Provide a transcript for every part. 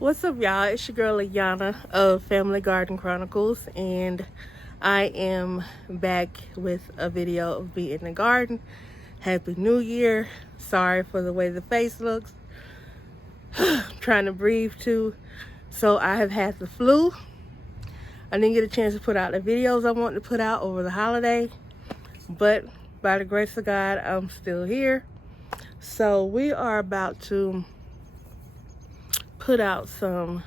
What's up, y'all? It's your girl Ayana of Family Garden Chronicles, and I am back with a video of me in the garden. Happy New Year. Sorry for the way the face looks. Trying to breathe too. So I have had the flu. I didn't get a chance to put out the videos I wanted to put out over the holiday, but by the grace of God, I'm still here. So we are about to put out some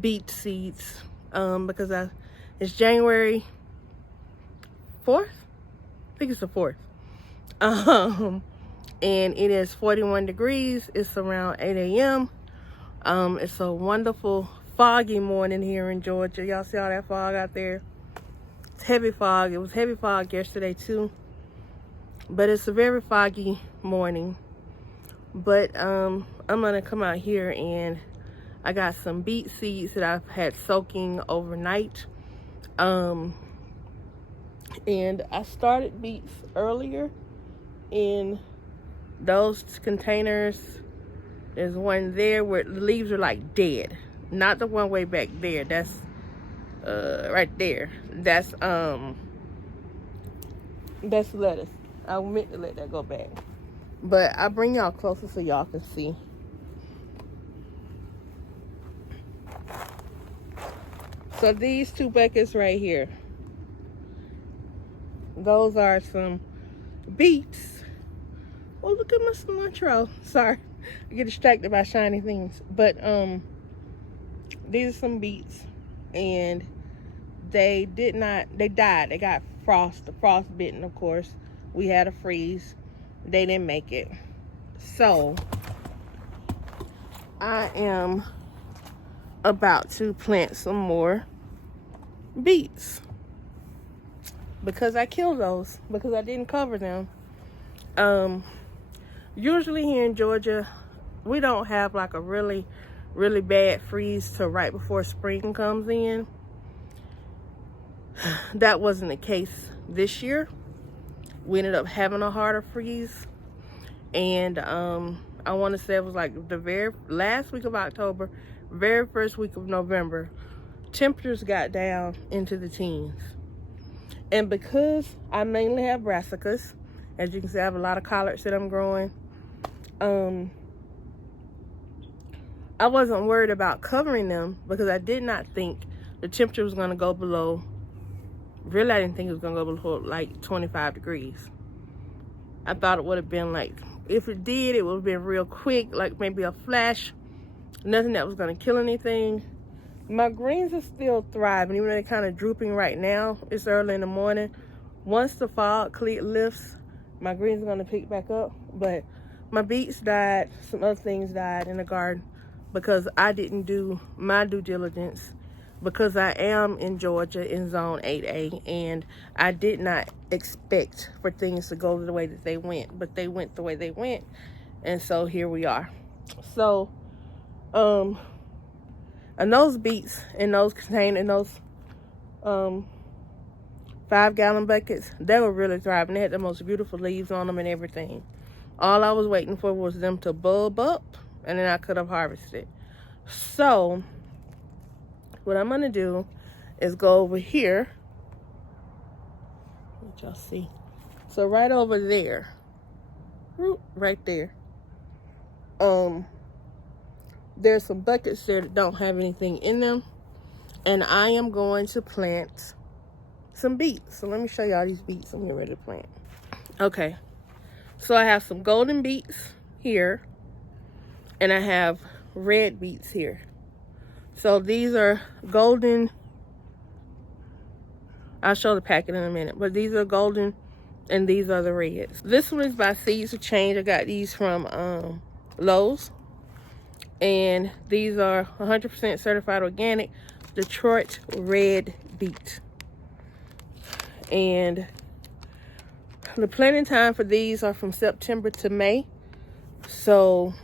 beet seeds because it's January 4th. I think it's the 4th. And it is 41 degrees. It's around 8 a.m. It's a wonderful foggy morning here in Georgia. Y'all see all that fog out there? It's heavy fog. It was heavy fog yesterday too, but it's a very foggy morning. But I'm gonna come out here and I got some beet seeds that I've had soaking overnight. And I started beets earlier in those containers. There's one there where the leaves are like dead. Not the one way back there. That's right there. That's lettuce. I meant to let that go back. But I'll bring y'all closer so y'all can see. So these two buckets right here, those are some beets. Oh, look at my cilantro. Sorry, I get distracted by shiny things. But these are some beets, and they died. They got frostbitten, of course. We had a freeze. They didn't make it. So I am about to plant some more beets because I killed those because I didn't cover them. Usually here in Georgia, we don't have like a really bad freeze till right before spring comes in. That wasn't the case this year. We ended up having a harder freeze, and I want to say it was like the very last week of October, very first week of November, temperatures got down into the teens. And because I mainly have brassicas, as you can see, I have a lot of collards that I'm growing. I wasn't worried about covering them because I did not think the temperature was going to go below. Really, I didn't think it was going to go below like 25 degrees. I thought it would have been like, if it did, it would have been real quick, like maybe a flash. Nothing that was going to kill anything. My greens are still thriving, even though they're kind of drooping right now. It's early in the morning. Once the fog lifts, my greens are going to pick back up. But my beets died. Some other things died in the garden because I didn't do my due diligence, because I am in Georgia in zone 8A, and I did not expect for things to go the way that they went, but they went the way they went, and so here we are. So and those beets in those containers, in those 5-gallon buckets, they were really thriving. They had the most beautiful leaves on them and everything. All I was waiting for was them to bulb up, and then I could have harvested. So what I'm gonna do is go over here. Let y'all see. So right over there, right there, there's some buckets there that don't have anything in them, and I am going to plant some beets. So let me show y'all these beets I'm getting ready to plant. Okay, so I have some golden beets here, and I have red beets here. So these are golden. I'll show the packet in a minute, but these are golden and these are the reds. This one is by Seeds of Change. I got these from Lowe's, and these are 100% certified organic Detroit red beet. And the planting time for these are from September to May. So,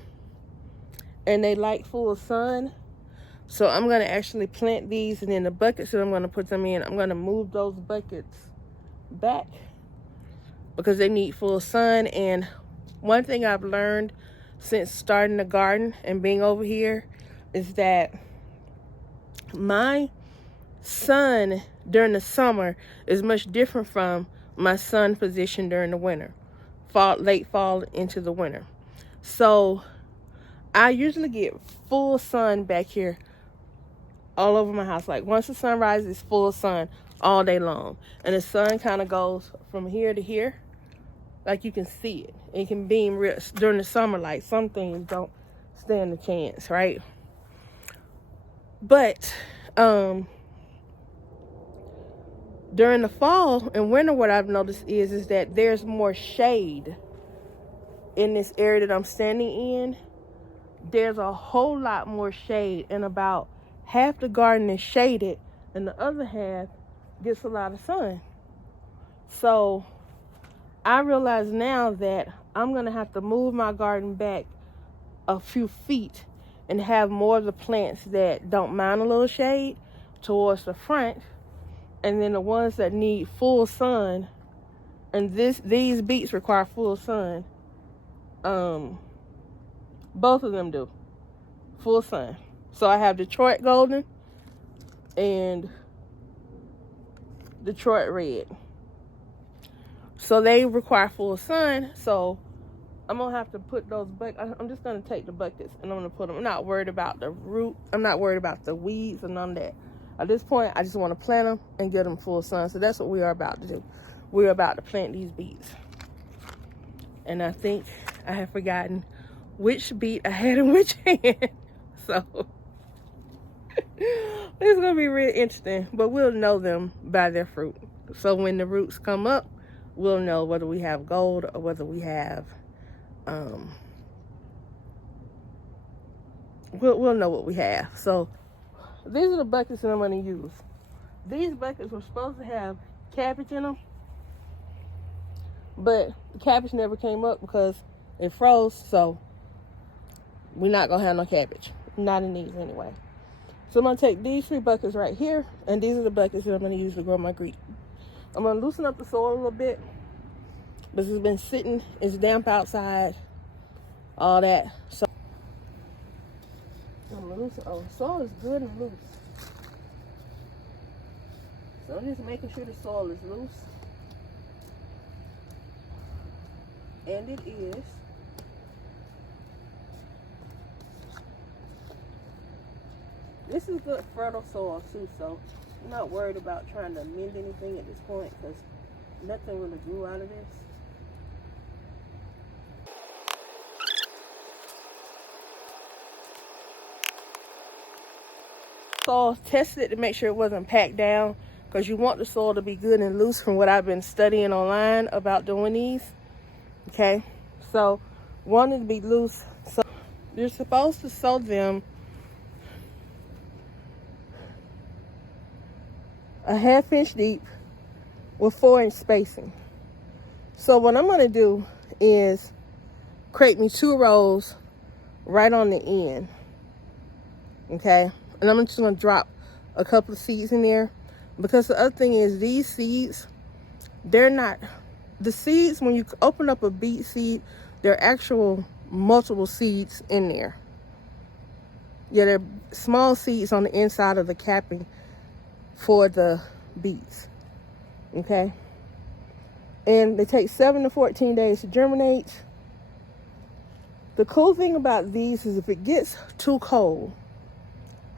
and they like full sun. So I'm going to actually plant these, and then the buckets that I'm going to put them in, I'm going to move those buckets back because they need full sun. And one thing I've learned since starting the garden and being over here, is that my sun during the summer is much different from my sun position during the winter, late fall into the winter. So I usually get full sun back here all over my house. Like once the sun rises, it's full sun all day long, and the sun kind of goes from here to here, like you can see it. It can beam real during the summer. Like some things don't stand a chance, right? But during the fall and winter, what I've noticed is that there's more shade in this area that I'm standing in. There's a whole lot more shade, and about half the garden is shaded and the other half gets a lot of sun. So I realize now that I'm gonna have to move my garden back a few feet and have more of the plants that don't mind a little shade towards the front, and then the ones that need full sun, and these beets require full sun. Both of them do full sun. So I have Detroit Golden and Detroit Red. So they require full sun. So I'm gonna have to put those buckets. I'm just gonna take the buckets and I'm gonna put them. I'm not worried about the root. I'm not worried about the weeds and none of that. At this point, I just want to plant them and get them full sun. So that's what we are about to do. We're about to plant these beets. And I think I have forgotten which beet I had in which hand. So it's gonna be really interesting, but we'll know them by their fruit. So when the roots come up, we'll know whether we have gold or whether we have we'll know what we have. So these are the buckets that I'm going to use. These buckets were supposed to have cabbage in them, but the cabbage never came up because it froze. So we're not going to have no cabbage. Not in these anyway. So I'm going to take these 3 buckets right here, and these are the buckets that I'm going to use to grow my Greek. I'm going to loosen up the soil a little bit because it's been sitting. It's damp outside. All that. So I'm gonna loosen. Oh, the soil is good and loose. So I'm just making sure the soil is loose. And it is. This is good fertile soil too, so I'm not worried about trying to amend anything at this point because nothing really grew out of this. Soil tested to make sure it wasn't packed down, because you want the soil to be good and loose from what I've been studying online about doing these. Okay, so want it to be loose. So you're supposed to sow them a 1/2 inch deep with 4-inch spacing. So what I'm going to do is create me 2 rows right on the end. Okay, and I'm just going to drop a couple of seeds in there, because the other thing is these seeds, they're not, the seeds, when you open up a beet seed, there are actual multiple seeds in there. Yeah, they're small seeds on the inside of the capping for the beets. Okay, and they take 7 to 14 days to germinate. The cool thing about these is if it gets too cold,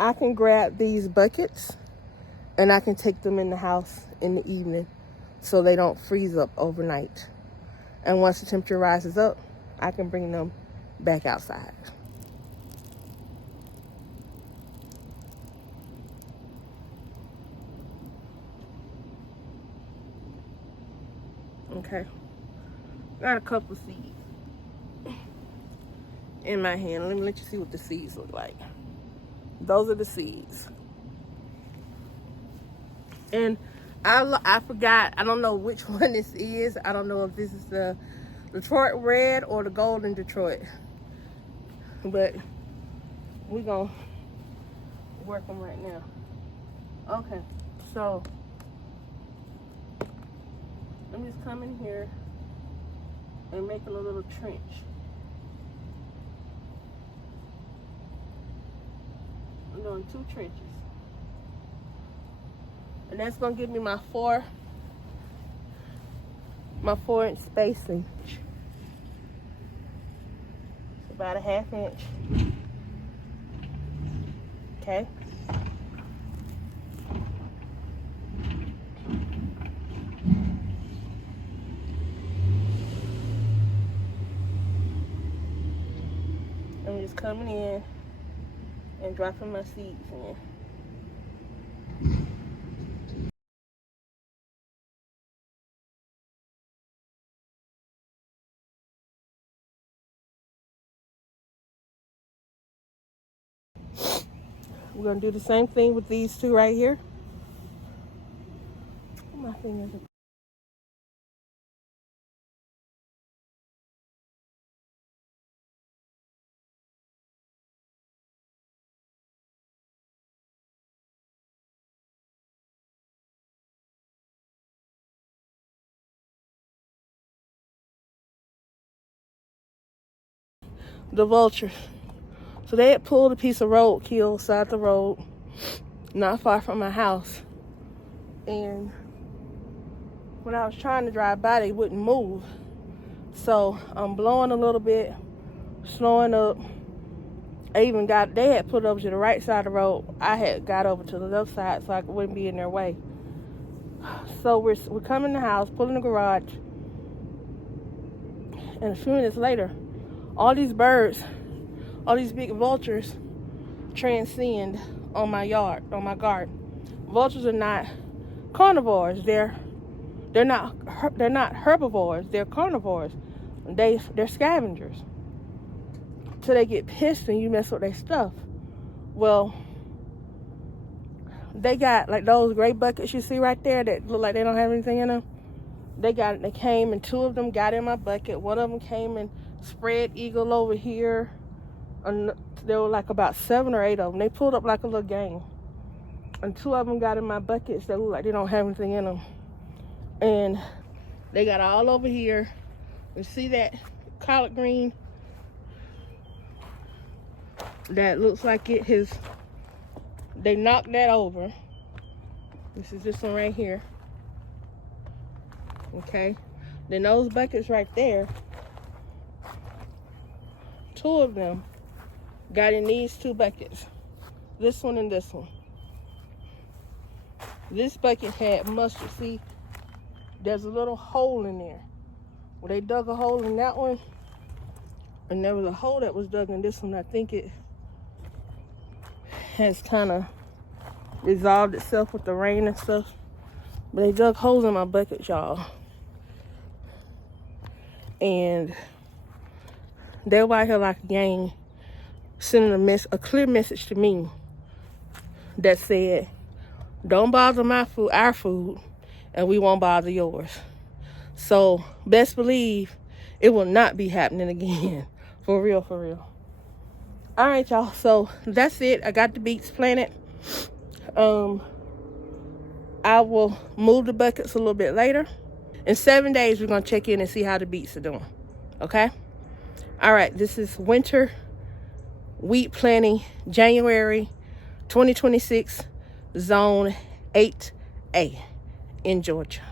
I can grab these buckets and I can take them in the house in the evening so they don't freeze up overnight. And once the temperature rises up, I can bring them back outside. Okay, got a couple of seeds in my hand. Let me let you see what the seeds look like. Those are the seeds. And I forgot, I don't know which one this is. I don't know if this is the Detroit Red or the Golden Detroit. But we're going to work them right now. Okay, so let me just come in here and make a little trench. I'm doing 2 trenches. And that's gonna give me my 4-inch spacing. It's about a 1/2 inch. Okay. I'm just coming in and dropping my seeds in. We're gonna do the same thing with these 2 right here. My fingers are... The vultures. So they had pulled a piece of roadkill side the road, not far from my house. And when I was trying to drive by, they wouldn't move. So I'm blowing a little bit, slowing up. They had put over to the right side of the road. I had got over to the left side so I wouldn't be in their way. So we're coming to the house, pulling the garage. And a few minutes later, all these birds, all these big vultures transcend on my garden. Vultures are not carnivores. They're not herbivores. They're carnivores. They're scavengers. So they get pissed when you mess with their stuff. Well, they got like those gray buckets you see right there that look like they don't have anything in them. They came and 2 of them got in my bucket. One of them came and spread eagle over here. And there were like about 7 or 8 of them. They pulled up like a little gang. And 2 of them got in my buckets that look like they don't have anything in them. And they got all over here. You see that collard green? That looks like it has, they knocked that over. This is this one right here. Okay. Then those buckets right there, 2 of them got in these 2 buckets. This one and this one. This bucket had mustard. See, there's a little hole in there. Well, they dug a hole in that one. And there was a hole that was dug in this one. I think it has kind of resolved itself with the rain and stuff. But they dug holes in my bucket, y'all. And they were out here like a gang, sending a clear message to me that said, don't bother our food, and we won't bother yours. So best believe it will not be happening again. For real, for real. All right, y'all. So that's it. I got the beets planted. I will move the buckets a little bit later. In 7 days, we're going to check in and see how the beets are doing. Okay? All right. This is winter wheat planting, January 2026, Zone 8A in Georgia.